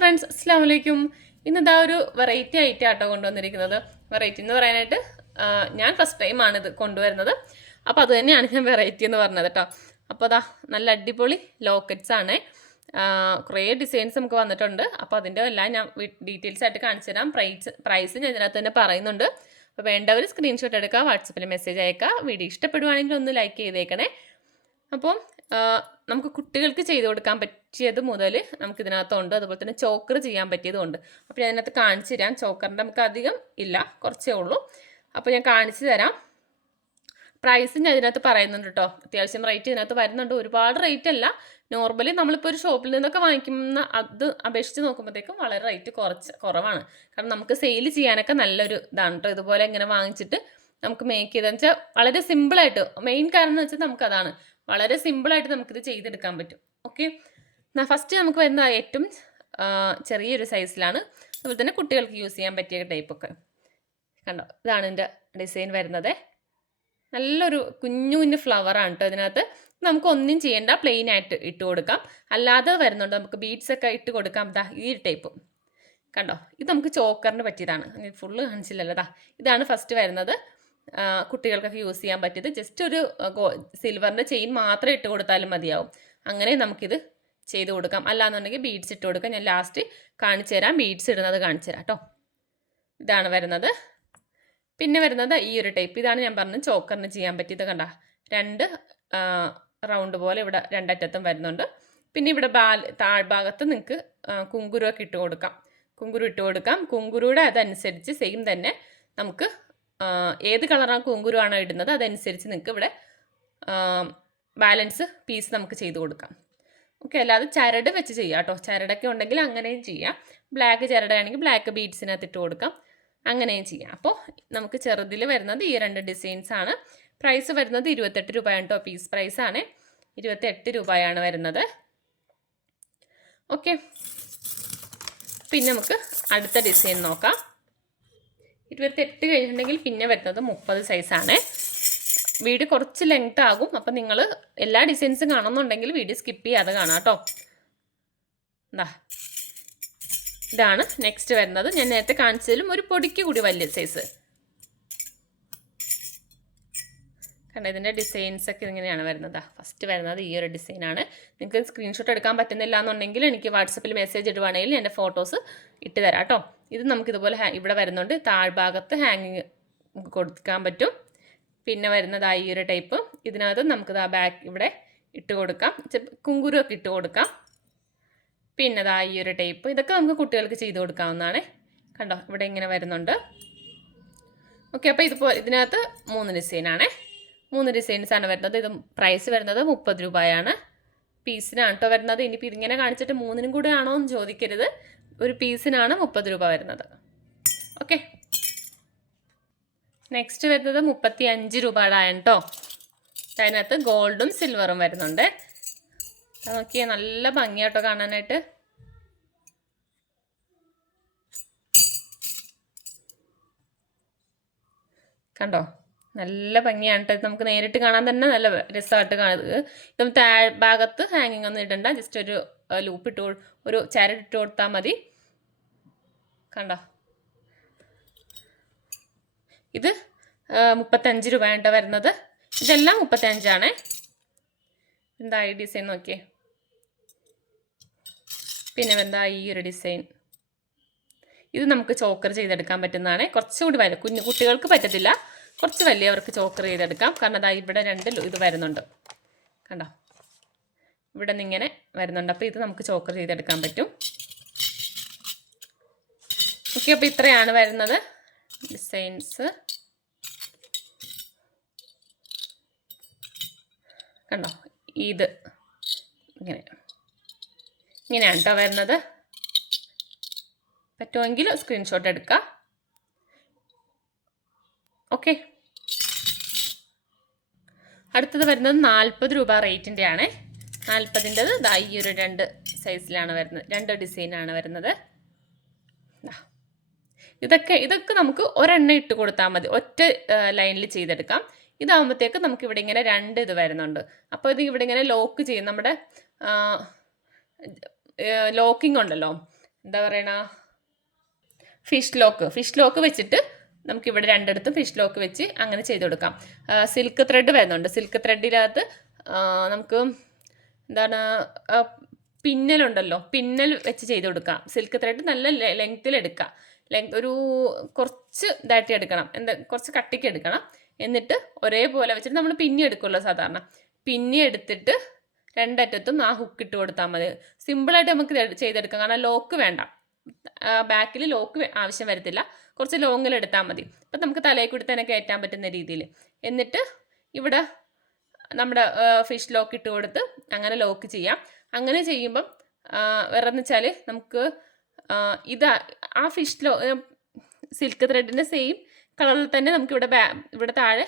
Friends, അസ്സാം വലൈക്കും. ഇന്നിതാ ഒരു വെറൈറ്റി ആയിട്ട് ആട്ടോ കൊണ്ടുവന്നിരിക്കുന്നത്. വെറൈറ്റി എന്ന് പറയാനായിട്ട് ഞാൻ ഫസ്റ്റ് ടൈമാണ് ഇത് കൊണ്ടുവരുന്നത്. അപ്പോൾ അത് തന്നെയാണ് ഞാൻ വെറൈറ്റി എന്ന് പറഞ്ഞത് കേട്ടോ. അപ്പോൾ അതാ നല്ല അടിപൊളി ലോക്കറ്റ്സ് ആണ്. കുറേ ഡിസൈൻസ് നമുക്ക് വന്നിട്ടുണ്ട്. അപ്പോൾ അതിൻ്റെ എല്ലാം ഞാൻ ഡീറ്റെയിൽസ് ആയിട്ട് കാണിച്ചു തരാം. പ്രൈസ് ഞാൻ ഇതിനകത്ത് തന്നെ പറയുന്നുണ്ട്. അപ്പോൾ വേണ്ടവർ സ്ക്രീൻഷോട്ട് എടുക്കുക, വാട്സപ്പിൽ മെസ്സേജ് അയക്കുക. വീഡിയോ ഇഷ്ടപ്പെടുവാണെങ്കിൽ ഒന്ന് ലൈക്ക് ചെയ്തേക്കണേ. അപ്പോൾ നമുക്ക് കുട്ടികൾക്ക് ചെയ്ത് കൊടുക്കാൻ പറ്റിയത് മുതൽ നമുക്ക് ഇതിനകത്തുണ്ട്. അതുപോലെ തന്നെ ചോക്കർ ചെയ്യാൻ പറ്റിയതുണ്ട്. അപ്പോൾ ഞാൻ ഇതിനകത്ത് കാണിച്ചു തരാം. ചോക്കറിൻ്റെ നമുക്ക് അധികം ഇല്ല, കുറച്ചേ ഉള്ളൂ. അപ്പോൾ ഞാൻ കാണിച്ചു തരാം. പ്രൈസ് ഞാൻ ഇതിനകത്ത് പറയുന്നുണ്ട് കേട്ടോ. അത്യാവശ്യം റേറ്റ് ഇതിനകത്ത് വരുന്നുണ്ട്. ഒരുപാട് റേറ്റ് അല്ല. നോർമലി നമ്മളിപ്പോൾ ഒരു ഷോപ്പിൽ നിന്നൊക്കെ വാങ്ങിക്കുന്ന അത് അപേക്ഷിച്ച് നോക്കുമ്പോഴത്തേക്കും വളരെ റേറ്റ് കുറവാണ്. കാരണം നമുക്ക് സെയിൽ ചെയ്യാനൊക്കെ നല്ലൊരു ഇതാണ് കേട്ടോ. ഇതുപോലെ ഇങ്ങനെ വാങ്ങിച്ചിട്ട് നമുക്ക് മേക്ക് ചെയ്തെന്ന് വെച്ചാൽ വളരെ സിമ്പിളായിട്ട്, മെയിൻ കാരണം എന്ന് വെച്ചാൽ നമുക്കതാണ്, വളരെ സിമ്പിളായിട്ട് നമുക്കിത് ചെയ്തെടുക്കാൻ പറ്റും. ഓക്കെ, ഫസ്റ്റ് നമുക്ക് വരുന്ന ഏറ്റവും ചെറിയൊരു സൈസിലാണ്. അതുപോലെ തന്നെ കുട്ടികൾക്ക് യൂസ് ചെയ്യാൻ പറ്റിയ ടൈപ്പൊക്കെ കണ്ടോ. ഇതാണ് എൻ്റെ ഡിസൈൻ വരുന്നത്. നല്ലൊരു കുഞ്ഞു കുഞ്ഞു ഫ്ലവറാണ് കേട്ടോ ഇതിനകത്ത്. നമുക്ക് ഒന്നും ചെയ്യേണ്ട, പ്ലെയിൻ ആയിട്ട് ഇട്ട് കൊടുക്കാം. അല്ലാതെ വരുന്നുണ്ട്, നമുക്ക് ബീഡ്സ് ഒക്കെ ഇട്ട് കൊടുക്കാം. ഇതാ ഈ ടൈപ്പ് കണ്ടോ. ഇത് നമുക്ക് ചോക്കറിന് പറ്റിയതാണ്. ഫുള്ള് കാണിച്ചില്ലല്ലോ. ഇതാണ് ഫസ്റ്റ് വരുന്നത്. കുട്ടികൾക്കൊക്കെ യൂസ് ചെയ്യാൻ പറ്റിയത്. ജസ്റ്റ് ഒരു സിൽവറിൻ്റെ ചെയിൻ മാത്രം ഇട്ട് കൊടുത്താലും മതിയാവും. അങ്ങനെ നമുക്കിത് ചെയ്ത് കൊടുക്കാം. അല്ലാന്നുണ്ടെങ്കിൽ ബീഡ്സ് ഇട്ട് കൊടുക്കാം. ഞാൻ ലാസ്റ്റ് കാണിച്ചു തരാം, ബീഡ്സ് ഇടുന്നത് കാണിച്ചു തരാം കേട്ടോ. ഇതാണ് വരുന്നത്. പിന്നെ വരുന്നത് ഈ ഒരു ടൈപ്പ്. ഇതാണ് ഞാൻ പറഞ്ഞത് ചോക്കറിന് ചെയ്യാൻ പറ്റിയത്. കണ്ട, രണ്ട് റൗണ്ട് പോലെ ഇവിടെ രണ്ടറ്റത്തും വരുന്നുണ്ട്. പിന്നെ ഇവിടെ താഴ്ഭാഗത്ത് നിങ്ങൾക്ക് കുങ്കുരുവൊക്കെ ഇട്ട് കൊടുക്കാം. കുങ്കുരു ഇട്ട് കൊടുക്കാം. കുങ്കുരുയുടെ അതനുസരിച്ച് സെയിം തന്നെ നമുക്ക് ഏത് കളറാണ് കുങ്കുരുവാണോ ഇടുന്നത് അതനുസരിച്ച് നിങ്ങൾക്ക് ഇവിടെ ബാലൻസ് പീസ് നമുക്ക് ചെയ്ത് കൊടുക്കാം. ഓക്കെ, അല്ലാതെ ചരട് വെച്ച് ചെയ്യാം കേട്ടോ. ചരടൊക്കെ ഉണ്ടെങ്കിൽ അങ്ങനെയും ചെയ്യാം. ബ്ലാക്ക് ചരടാണെങ്കിൽ ബ്ലാക്ക് ബീഡ്സിനകത്ത് ഇട്ട് കൊടുക്കാം. അങ്ങനെയും ചെയ്യാം. അപ്പോൾ നമുക്ക് ചെറുതിൽ വരുന്നത് ഈ രണ്ട് ഡിസൈൻസ് ആണ്. പ്രൈസ് വരുന്നത് 28 രൂപയാണ് കേട്ടോ. പീസ് പ്രൈസാണ് 28 രൂപയാണ് വരുന്നത്. ഓക്കെ, പിന്നെ നമുക്ക് അടുത്ത ഡിസൈൻ നോക്കാം. 28 കഴിഞ്ഞിട്ടുണ്ടെങ്കിൽ പിന്നെ വരുന്നത് 30 സൈസാണ്. വീഡിയോ കുറച്ച് ലെങ്ത് ആകും. അപ്പം നിങ്ങൾ എല്ലാ ഡിസൈൻസും കാണുന്നുണ്ടെങ്കിൽ വീഡിയോ സ്കിപ്പ് ചെയ്യാതെ കാണാം കേട്ടോ. എന്താ, ഇതാണ് നെക്സ്റ്റ് വരുന്നത്. ഞാൻ നേരത്തെ കാണിച്ചതിലും ഒരു പൊടിക്ക് കൂടി വലിയ സൈസ് കണ്ട. ഇതിൻ്റെ ഡിസൈൻസ് ഒക്കെ ഇങ്ങനെയാണ് വരുന്നത്. ഫസ്റ്റ് വരുന്നത് ഈ ഒരു ഡിസൈനാണ്. നിങ്ങൾക്ക് സ്ക്രീൻഷോട്ട് എടുക്കാൻ പറ്റുന്നില്ല എന്നുണ്ടെങ്കിൽ എനിക്ക് വാട്സപ്പിൽ മെസ്സേജ് ഇടുവാണെങ്കിൽ എൻ്റെ ഫോട്ടോസ് ഇട്ട് തരാം കേട്ടോ. ഇത് നമുക്കിതുപോലെ ഇവിടെ വരുന്നുണ്ട്. താഴ്ഭാഗത്ത് ഹാങ്ങിങ് കൊടുക്കാൻ പറ്റും. പിന്നെ വരുന്നത് ഈ ഒരു ടൈപ്പ്. ഇതിനകത്ത് നമുക്കിത് ബാക്ക് ഇവിടെ ഇട്ട് കൊടുക്കാം. കുങ്കുരുവൊക്കെ ഇട്ട് കൊടുക്കാം. പിന്നെ ഈ ഒരു ടൈപ്പ്. ഇതൊക്കെ നമുക്ക് കുട്ടികൾക്ക് ചെയ്ത് കൊടുക്കാവുന്നതാണ്. കണ്ടോ, ഇവിടെ ഇങ്ങനെ വരുന്നുണ്ട്. ഓക്കെ, അപ്പോൾ ഇതിനകത്ത് 3 ഡിസൈനാണ്. 3 ഡിസൈൻസാണ് വരുന്നത്. ഇത് പ്രൈസ് വരുന്നത് 30 രൂപയാണ്. പീസിനാണ് കേട്ടോ വരുന്നത്. ഇനിയിപ്പോൾ ഇതിങ്ങനെ കാണിച്ചിട്ട് 3നും കൂടെ ആണോ എന്ന് ചോദിക്കരുത്. ഒരു പീസിനാണ് 30 രൂപ വരുന്നത്. ഓക്കെ, നെക്സ്റ്റ് വരുന്നത് 35 രൂപയുടെ കേട്ടോ. അതിനകത്ത് ഗോൾഡും സിൽവറും വരുന്നുണ്ട്. നോക്കിയേ, നല്ല ഭംഗിയാട്ടോ കാണാനായിട്ട്. കണ്ടോ, നല്ല ഭംഗിയാണ് കേട്ടോ. നമുക്ക് നേരിട്ട് കാണാൻ തന്നെ നല്ല രസമായിട്ട് കാണുന്നത്. ഇപ്പം ഭാഗത്ത് ഹാങ്ങിങ് ഒന്നും ഇടണ്ട. ജസ്റ്റ് ഒരു ലൂപ്പ് ഒരു ചരട് ഇട്ട് കൊടുത്താൽ മതി. കണ്ടോ, ഇത് 35 രൂപയാണ് കേട്ടോ വരുന്നത്. ഇതെല്ലാം 35 എന്താ ഈ ഡിസൈൻ നോക്കിയേ. പിന്നെ എന്താ ഈ ഒരു ഡിസൈൻ. ഇത് നമുക്ക് ചോക്കർ ചെയ്തെടുക്കാൻ പറ്റുന്നതാണ്. കുറച്ചുകൂടി വലിയ കുട്ടികൾക്ക് പറ്റത്തില്ല, കുറച്ച് വലിയവർക്ക് ചോക്കർ ചെയ്തെടുക്കാം. കാരണം അതാ ഇവിടെ 2 ഇത് വരുന്നുണ്ട്. കണ്ടോ, ഇവിടെ നിന്ന് ഇങ്ങനെ വരുന്നുണ്ട്. അപ്പോൾ ഇത് നമുക്ക് ചോക്കർ ചെയ്തെടുക്കാൻ പറ്റും. ഓക്കെ, അപ്പോൾ ഇത്രയാണ് വരുന്നത് ഡിസൈൻസ്. കണ്ടോ, ഇത് ഇങ്ങനെയാണ് കേട്ടോ വരുന്നത്. പറ്റുമെങ്കിൽ സ്ക്രീൻഷോട്ട് എടുക്കുക. ഓക്കെ, അടുത്തത് വരുന്നത് 40 രൂപ റേറ്റിൻ്റെ ആണ്. 40ൻ്റെത് ഈ ഒരു 2 സൈസിലാണ് വരുന്നത്. 2 ഡിസൈനാണ് വരുന്നത്. ഇതൊക്കെ നമുക്ക് ഒരെണ്ണം ഇട്ട് കൊടുത്താൽ മതി. ഒറ്റ ലൈനിൽ ചെയ്തെടുക്കാം. ഇതാകുമ്പോഴത്തേക്ക് നമുക്ക് ഇവിടെ ഇങ്ങനെ 2 ഇത് വരുന്നുണ്ട്. അപ്പോൾ ഇത് ഇവിടെ ഇങ്ങനെ ലോക്ക് ചെയ്യും. നമ്മുടെ ലോക്കിംഗ് ഉണ്ടല്ലോ, എന്താ പറയണ, ഫിഷ് ലോക്ക് വെച്ചിട്ട് നമുക്കിവിടെ രണ്ടിടത്തും ഫിഷ് ലോക്ക് വെച്ച് അങ്ങനെ ചെയ്ത് കൊടുക്കാം. സിൽക്ക് ത്രെഡ് വരുന്നുണ്ട്. സിൽക്ക് ത്രെഡിനകത്ത് നമുക്ക് എന്താണ് പിന്നലുണ്ടല്ലോ, പിന്നൽ വെച്ച് ചെയ്ത് കൊടുക്കാം. സിൽക്ക് ത്രെഡ് നല്ല ലെങ്ത്തിൽ എടുക്കാം. ഒരു കുറച്ച് ഇതായിട്ട് എടുക്കണം, കുറച്ച് കട്ടിക്ക് എടുക്കണം. എന്നിട്ട് ഒരേപോലെ വെച്ചിട്ട് നമ്മൾ പിന്നി എടുക്കുമല്ലോ സാധാരണ, പിന്നി എടുത്തിട്ട് രണ്ടറ്റത്തും ആ ഹുക്ക് ഇട്ട് കൊടുത്താൽ മതി. സിമ്പിളായിട്ട് നമുക്ക് ചെയ്തെടുക്കാം. കാരണം ലോക്ക് വേണ്ട, ബാക്കിൽ ലോക്ക് ആവശ്യം വരത്തില്ല. കുറച്ച് ലോങ്ങിൽ എടുത്താൽ മതി. അപ്പം നമുക്ക് തലയിൽ കൂടി തന്നെ കയറ്റാൻ പറ്റുന്ന രീതിയിൽ. എന്നിട്ട് ഇവിടെ നമ്മുടെ ഫിഷ് ലോക്ക് ഇട്ട് കൊടുത്ത് അങ്ങനെ ലോക്ക് ചെയ്യാം. അങ്ങനെ ചെയ്യുമ്പം വേറെന്ന് വെച്ചാൽ നമുക്ക് ആ സിൽക്ക് ത്രെഡിൻ്റെ സെയിം കളറിൽ തന്നെ നമുക്ക് ഇവിടെ താഴെ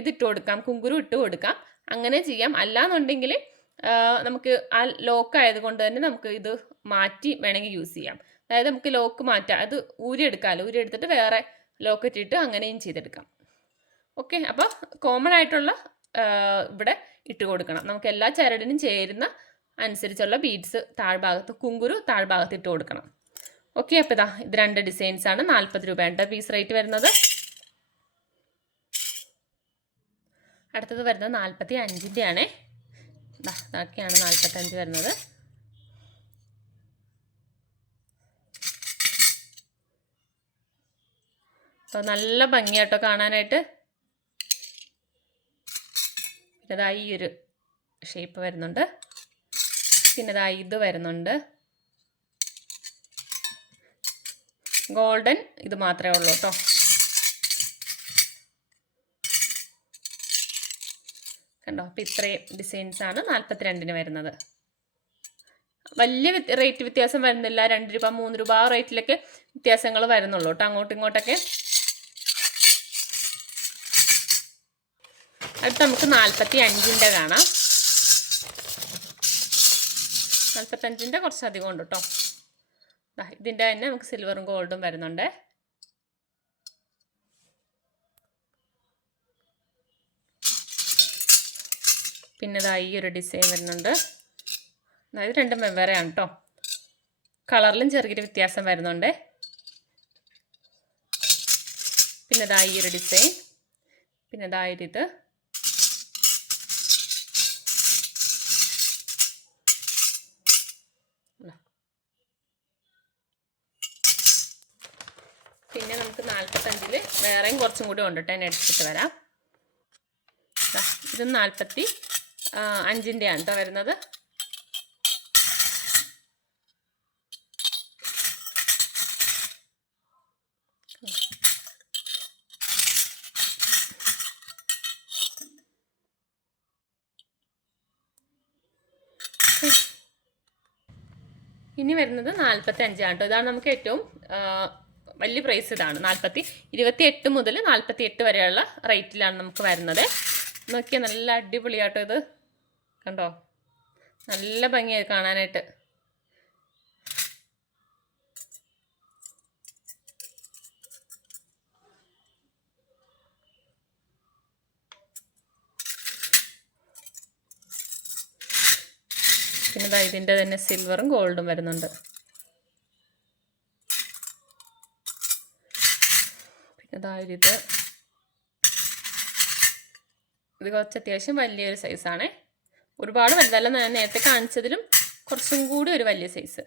ഇതിട്ട് കൊടുക്കാം, കുങ്കുരു ഇട്ട് കൊടുക്കാം. അങ്ങനെ ചെയ്യാം. അല്ലാന്നുണ്ടെങ്കിൽ നമുക്ക് ആ ലോക്ക് ആയതുകൊണ്ട് തന്നെ നമുക്ക് ഇത് മാറ്റി വേണമെങ്കിൽ യൂസ് ചെയ്യാം. അതായത് നമുക്ക് ലോക്ക് മാറ്റാം, അത് ഊരിയെടുക്കാമല്ലോ, ഊരിയെടുത്തിട്ട് വേറെ ലോക്ക് ഇട്ടിട്ട് അങ്ങനെയും ചെയ്തെടുക്കാം. ഓക്കെ, അപ്പോൾ കോമൺ ആയിട്ടുള്ള ഇവിടെ ഇട്ട് കൊടുക്കണം. നമുക്ക് എല്ലാ ചരടിനും ചേരുന്ന അനുസരിച്ചുള്ള ബീഡ്സ് താഴ്ഭാഗത്ത്, കുങ്കുരു താഴ്ഭാഗത്ത് ഇട്ട് കൊടുക്കണം. ഓക്കെ, അപ്പോൾ ഇത് 2 ഡിസൈൻസ് ആണ്. 40 രൂപയാണ് പീസ് റേറ്റ് വരുന്നത്. അടുത്തത് വരുന്നത് 45-ൻ്റെ ആണേ. ഇതൊക്കെയാണ് 45 വരുന്നത്. അപ്പോൾ നല്ല ഭംഗിയാട്ടോ കാണാനായിട്ട്. പിന്നെ ഈ ഒരു ഷേപ്പ് വരുന്നുണ്ട്. പിന്നെ ഇത് വരുന്നുണ്ട്. ഗോൾഡൻ ഇത് മാത്രമേ ഉള്ളൂ കേട്ടോ. കണ്ടോ, അപ്പോൾ ഇത്രയും ഡിസൈൻസാണ് 42-ന് വരുന്നത്. വലിയ റേറ്റ് വ്യത്യാസം വരുന്നില്ല. 2 രൂപ 3 രൂപ ആ റേറ്റിലൊക്കെ വ്യത്യാസങ്ങൾ വരുന്നുള്ളൂ കേട്ടോ, അങ്ങോട്ടും ഇങ്ങോട്ടൊക്കെ. അടുത്ത് നമുക്ക് 45-ൻ്റെ കാണാം. 45-ൻ്റെ കുറച്ചധികം ഉണ്ട് കേട്ടോ. ഇതിൻ്റെ തന്നെ നമുക്ക് സിൽവറും ഗോൾഡും വരുന്നുണ്ട്. പിന്നെ ഈ ഒരു ഡിസൈൻ വരുന്നുണ്ട്. അതായത് 2 വെവ്വേറെയാണ് കേട്ടോ. കളറിലും ചെറിയൊരു വ്യത്യാസം വരുന്നുണ്ട്. പിന്നെ ഈ ഒരു ഡിസൈൻ. പിന്നെ ഇത്. പിന്നെ നമുക്ക് 45-ൽ വേറെയും കുറച്ചും കൂടി ഉണ്ട് കേട്ടോ, എടുത്തിട്ട് വരാം. ഇത് 45-ൻ്റെ ആണ് കേട്ടോ വരുന്നത്. ഇനി വരുന്നത് 45 ആണ് കേട്ടോ. ഇതാണ് നമുക്ക് ഏറ്റവും വലിയ പ്രൈസ്. ഇതാണ് 28 മുതൽ 48 വരെയുള്ള റേറ്റിലാണ് നമുക്ക് വരുന്നത്. നോക്കിയാൽ നല്ല അടിപൊളിയാട്ടോ ഇത്. കണ്ടോ, നല്ല ഭംഗിയായി കാണാനായിട്ട്. പിന്നെ ഇതിൻ്റെ തന്നെ സിൽവറും ഗോൾഡും വരുന്നുണ്ട്. പിന്നെ ഇത് കുറച്ച് അത്യാവശ്യം വലിയൊരു സൈസാണ്. ഒരുപാട് വലുതല്ല, ഞാൻ നേരത്തെ കാണിച്ചതിലും കുറച്ചും കൂടി ഒരു വലിയ സൈസ്.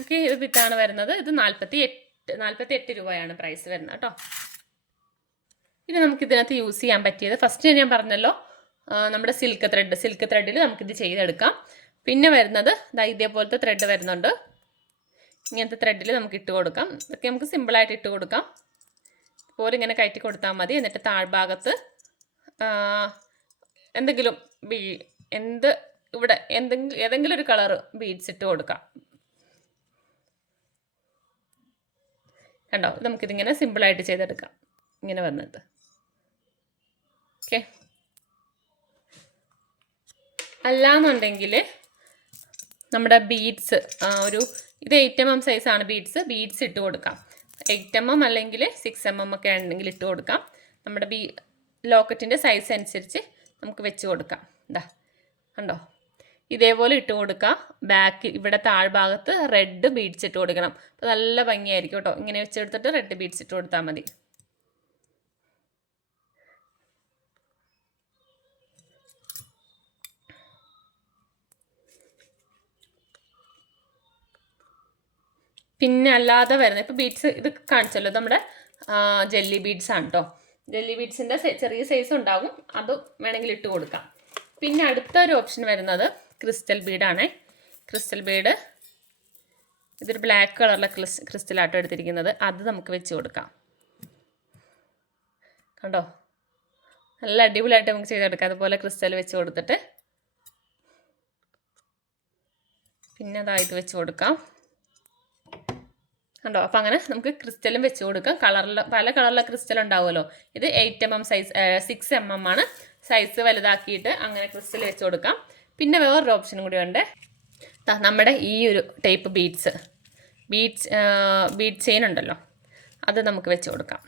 ഓക്കെ, ഇത് ഇതാണ് വരുന്നത്. ഇത് 48 രൂപയാണ് പ്രൈസ് വരുന്നത് കേട്ടോ. ഇനി നമുക്ക് ഇതിനകത്ത് യൂസ് ചെയ്യാൻ പറ്റിയത്, ഫസ്റ്റ് ഞാൻ പറഞ്ഞല്ലോ, നമ്മുടെ സിൽക്ക് ത്രെഡിൽ നമുക്കിത് ചെയ്തെടുക്കാം. പിന്നെ വരുന്നത് ഇതേപോലത്തെ ത്രെഡ് വരുന്നുണ്ട്. ഇങ്ങനത്തെ ത്രെഡിൽ നമുക്ക് ഇട്ട് കൊടുക്കാം. ഇതൊക്കെ നമുക്ക് സിമ്പിളായിട്ട് ഇട്ട് കൊടുക്കാം. ഇതുപോലെ ഇങ്ങനെ കയറ്റി കൊടുത്താൽ മതി. എന്നിട്ട് താഴ്ഭാഗത്ത് ഏതെങ്കിലും ഒരു കളർ ബീഡ്സ് ഇട്ട് കൊടുക്കാം. കണ്ടോ, നമുക്കിതിങ്ങനെ സിമ്പിളായിട്ട് ചെയ്തെടുക്കാം. ഇങ്ങനെ വന്നത്. ഓക്കെ, അല്ലാന്നുണ്ടെങ്കിൽ നമ്മുടെ ബീഡ്സ് ഇത് 8 mm സൈസാണ് ബീഡ്സ് ഇട്ട് കൊടുക്കാം. 8 mm അല്ലെങ്കിൽ 6 mm ഒക്കെ ഉണ്ടെങ്കിൽ ഇട്ട് കൊടുക്കാം. നമ്മുടെ ലോക്കറ്റിൻ്റെ സൈസ് അനുസരിച്ച് നമുക്ക് വെച്ച് കൊടുക്കാം. ഇതാ കണ്ടോ, ഇതേപോലെ ഇട്ട് കൊടുക്കുക. ബാക്ക് ഇവിടെ താഴ്ഭാഗത്ത് റെഡ് ബീഡ്സ് ഇട്ട് കൊടുക്കണം. അപ്പോൾ നല്ല ഭംഗിയായിരിക്കും കേട്ടോ. ഇങ്ങനെ വെച്ചെടുത്തിട്ട് റെഡ് ബീഡ്സ് ഇട്ട് കൊടുത്താൽ മതി. പിന്നെ അല്ലാതെ വരുന്നത് ഇപ്പോൾ ബീഡ്സ് ഇത് കാണിച്ചല്ലോ, നമ്മുടെ ജെല്ലി ബീഡ്സ് ആണ് കേട്ടോ. ജെല്ലി ബീഡ്സിൻ്റെ ചെറിയ സൈസ് ഉണ്ടാകും, അത് വേണമെങ്കിൽ ഇട്ട് കൊടുക്കാം. പിന്നെ അടുത്ത ഒരു ഓപ്ഷൻ വരുന്നത് ക്രിസ്റ്റൽ ബീഡാണേ. ക്രിസ്റ്റൽ ബീഡ് ഇതൊരു ബ്ലാക്ക് കളറിലെ ക്രിസ്റ്റലാട്ടോ എടുത്തിരിക്കുന്നത്. അത് നമുക്ക് വെച്ച് കൊടുക്കാം. കണ്ടോ, നല്ല അടിപൊളിയായിട്ട് നമുക്ക് ചെയ്തെടുക്കാം. അതുപോലെ ക്രിസ്റ്റൽ വെച്ച് കൊടുത്തിട്ട് പിന്നെ അതായത് വെച്ച് കൊടുക്കാം. കണ്ടോ, അപ്പം അങ്ങനെ നമുക്ക് ക്രിസ്റ്റലും വെച്ച് കൊടുക്കാം. പല കളറിലെ ക്രിസ്റ്റൽ ഉണ്ടാവുമല്ലോ. ഇത് 8 mm സൈസ്, 6 mm ആണ് സൈസ്. വലുതാക്കിയിട്ട് അങ്ങനെ ക്രിസ്റ്റൽ വെച്ച് കൊടുക്കാം. പിന്നെ വേറൊരു ഓപ്ഷനും കൂടി ഉണ്ട്. നമ്മുടെ ഈ ഒരു ടൈപ്പ് ബീഡ് ചെയിൻ ഉണ്ടല്ലോ, അത് നമുക്ക് വെച്ച് കൊടുക്കാം.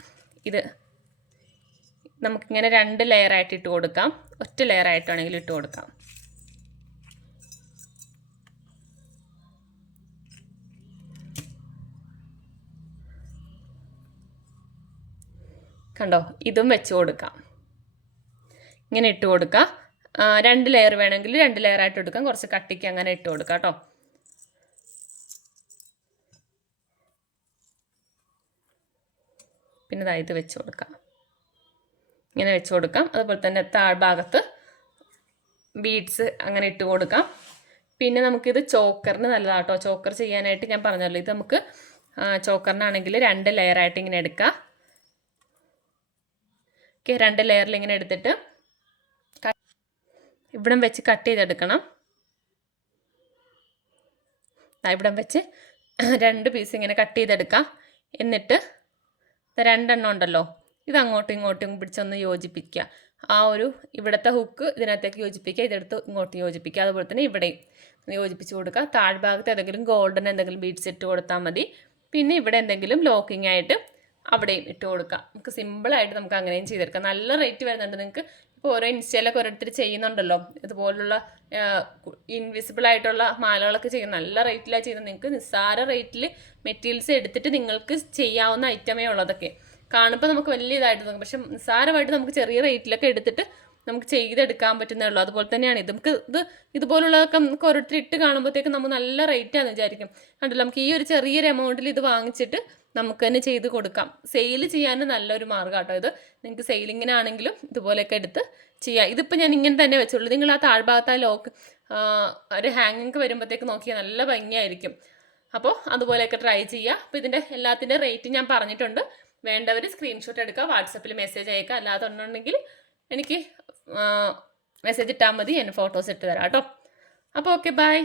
ഇത് നമുക്കിങ്ങനെ 2 ലെയറായിട്ട് ഇട്ട് കൊടുക്കാം. ഒറ്റ ലെയറായിട്ടാണെങ്കിൽ ഇട്ട് കൊടുക്കാം. കണ്ടോ, ഇതും വെച്ച് കൊടുക്കാം. ഇങ്ങനെ ഇട്ട് കൊടുക്കാം. 2 ലെയർ വേണമെങ്കിൽ 2 ലെയറായിട്ട് എടുക്കാം. കുറച്ച് കട്ടിക്ക് അങ്ങനെ ഇട്ട് കൊടുക്കാം കേട്ടോ. പിന്നെ ഇതായത് വെച്ച് കൊടുക്കാം. ഇങ്ങനെ വെച്ച് കൊടുക്കാം. അതുപോലെ തന്നെ താഴ്ഭാഗത്ത് ബീഡ്സ് അങ്ങനെ ഇട്ട് കൊടുക്കാം. പിന്നെ നമുക്കിത് ചോക്കറിന് നല്ലതാട്ടോ. ചോക്കർ ചെയ്യാനായിട്ട് ഞാൻ പറഞ്ഞല്ലോ, ഇത് നമുക്ക് ചോക്കറിനാണെങ്കിൽ 2 ലെയറായിട്ട് ഇങ്ങനെ എടുക്കാം. ഓക്കെ, 2 ലെയറിൽ ഇങ്ങനെ എടുത്തിട്ട് ഇവിടം വെച്ച് കട്ട് ചെയ്തെടുക്കണം. ഇവിടം വെച്ച് 2 പീസ് ഇങ്ങനെ കട്ട് ചെയ്തെടുക്കാം. എന്നിട്ട് 2 എണ്ണം ഉണ്ടല്ലോ, ഇത് അങ്ങോട്ടും ഇങ്ങോട്ടും പിടിച്ചൊന്ന് യോജിപ്പിക്കുക. ആ ഒരു ഇവിടുത്തെ ഹുക്ക് ഇതിനകത്തേക്ക് യോജിപ്പിക്കുക, ഇതെടുത്ത് ഇങ്ങോട്ട് യോജിപ്പിക്കുക. അതുപോലെ തന്നെ ഇവിടെയും യോജിപ്പിച്ച് കൊടുക്കുക. താഴ്ഭാഗത്ത് ഏതെങ്കിലും ഗോൾഡൻ എന്തെങ്കിലും ബീഡ്സ് ഇട്ട് കൊടുത്താൽ മതി. പിന്നെ ഇവിടെ എന്തെങ്കിലും ലോക്കിംഗ് ആയിട്ട് അവിടെയും ഇട്ട് കൊടുക്കാം. നമുക്ക് സിമ്പിളായിട്ട് നമുക്ക് അങ്ങനെയും ചെയ്തെടുക്കാം. നല്ല റേറ്റ് വരുന്നുണ്ട്. നിങ്ങൾക്ക് ഇപ്പോൾ ഓരോ ഇൻസ്റ്റയിലൊക്കെ ഓരോരുത്തർ ചെയ്യുന്നുണ്ടല്ലോ, ഇതുപോലുള്ള ഇൻവിസിബിൾ ആയിട്ടുള്ള മാലകളൊക്കെ ചെയ്യുന്ന നല്ല റേറ്റിലാണ് ചെയ്യുന്നത്. നിങ്ങൾക്ക് നിസ്സാര റേറ്റിൽ മെറ്റീരിയൽസ് എടുത്തിട്ട് നിങ്ങൾക്ക് ചെയ്യാവുന്ന ഐറ്റമേ ഉള്ളതൊക്കെ കാണുമ്പോൾ നമുക്ക് വലിയ ഇതായിട്ട് തോന്നും. പക്ഷെ നിസ്സാരമായിട്ട് നമുക്ക് ചെറിയ റേറ്റിലൊക്കെ എടുത്തിട്ട് നമുക്ക് ചെയ്തെടുക്കാൻ പറ്റുന്നേ ഉള്ളൂ. അതുപോലെ തന്നെയാണ് ഇത്. നമുക്ക് ഇതുപോലുള്ളതൊക്കെ നമുക്ക് ഓരോരുത്തർ ഇട്ട് കാണുമ്പോഴത്തേക്കും നമ്മൾ നല്ല റേറ്റാന്ന് വിചാരിക്കും. കണ്ടല്ലോ, നമുക്ക് ഈ ഒരു ചെറിയൊരു എമൗണ്ടിൽ ഇത് വാങ്ങിച്ചിട്ട് നമുക്ക് തന്നെ ചെയ്ത് കൊടുക്കാം. സെയിൽ ചെയ്യാൻ നല്ലൊരു മാർഗ്ഗം കേട്ടോ ഇത്. നിങ്ങൾക്ക് സെയിലിങ്ങിനാണെങ്കിലും ഇതുപോലെയൊക്കെ എടുത്ത് ചെയ്യാം. ഇതിപ്പോൾ ഞാൻ ഇങ്ങനെ തന്നെ വെച്ചുള്ളൂ. നിങ്ങൾ ആ താഴ്ഭാഗത്ത് ആ ലോക്ക് ഒരു ഹാങ്ങിങ് വരുമ്പോഴത്തേക്ക് നോക്കിയാൽ നല്ല ഭംഗിയായിരിക്കും. അപ്പോൾ അതുപോലെയൊക്കെ ട്രൈ ചെയ്യുക. അപ്പോൾ ഇതിൻ്റെ എല്ലാത്തിൻ്റെ റേറ്റ് ഞാൻ പറഞ്ഞിട്ടുണ്ട്. വേണ്ടവർ സ്ക്രീൻഷോട്ട് എടുക്കുക, വാട്സപ്പിൽ മെസ്സേജ് അയക്കുക. അല്ലാതെ ഉണ്ടെങ്കിൽ എനിക്ക് മെസ്സേജ് ഇട്ടാൽ മതി, ഞാൻ ഫോട്ടോസ് ഇട്ട് തരാം കേട്ടോ. അപ്പോൾ ഓക്കെ, ബൈ.